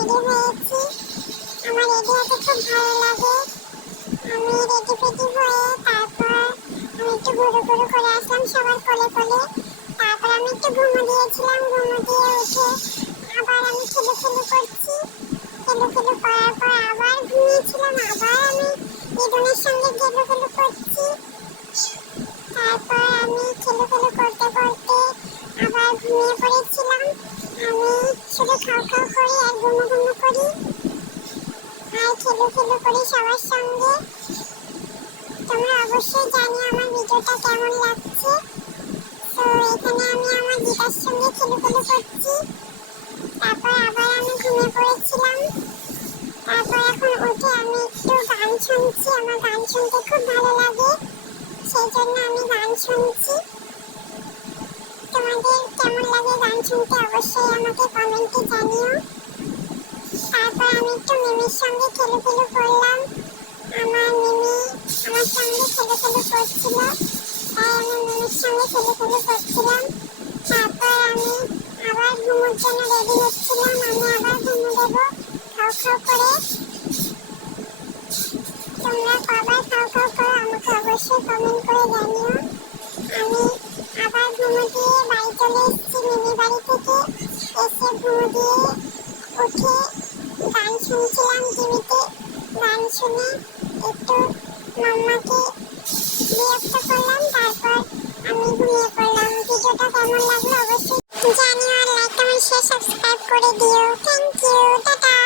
Ready হয়েছি। আমার ready হতে খুব ভালো লাগে। আমি রেডি ফেডি হয়ে তারপর আমি একটু ঘুরু ঘুরু করে আসলাম সবার কোলে কোলে। তারপর আমি একটু ঘুমো দিয়েছিলাম, ঘুমো দিয়ে উঠে আবার আমি খেলু খেলু করছি। খেলু খেলু করার পর আবার ঘুমিয়েছিলাম, আবার আমি ইদুনের সঙ্গে খেলু খেলু করছি। তারপর আমি খেলু খেলু করতে করতে আবার ঘুমিয়ে পড়েছিলাম। আমি শুধু খাও খাও করি আর ঘুমো ঘুমো করি আর খেলু খেলু করি সবার সঙ্গে। তোমরা অবশ্যই জানিও আমার ভিডিওটা কেমন লাগছে। তো এখানে আমি আমার দিদার সঙ্গে খেলু খেলু করছি। তারপর আবার আমি ঘুমিয়ে পড়েছিলাম। তারপর এখন উঠে আমি একটু গান শুনছি, আমার গান শুনতে খুব ভালো লাগে, সেই জন্য আমি গান শুনছি। তোমাদের কেমন লাগে গান শুনতে অবশ্যই আমাকে কমেন্টে জানিও। তারপর আমি একটু মিমির সঙ্গে খেলু খেলু করলাম। আমার মিমি আমার সঙ্গে খেলু খেলু করছিল, তাই আমি মিমির সঙ্গে খেলু খেলু করছিলাম। তারপর আমি আবার ঘুমোর জন্য রেডি হচ্ছিলাম, আমি আবার ঘুমো দেবো খাও খাও করে। তোমরা কবার খাও খাও করো আমাকে অবশ্যই কমেন্ট করে জানিও। আমি আবার ঘুমো দিয়ে বাড়ি চলে এসেছি মিমি বাড়ি থেকে। এসে ঘুমো দিয়ে উঠে গান শুনছিলাম টিভিতে। গান শুনে একটু মাম্মাকে বিরক্ত করলাম, তারপর আমি ঘুমিয়ে পড়লাম। ভিডিওটা কেমন লাগলো অবশ্যই জানিও আর লাইক কমেন্ট শেয়ার সাবস্ক্রাইব করে দিও। Thank you, tata.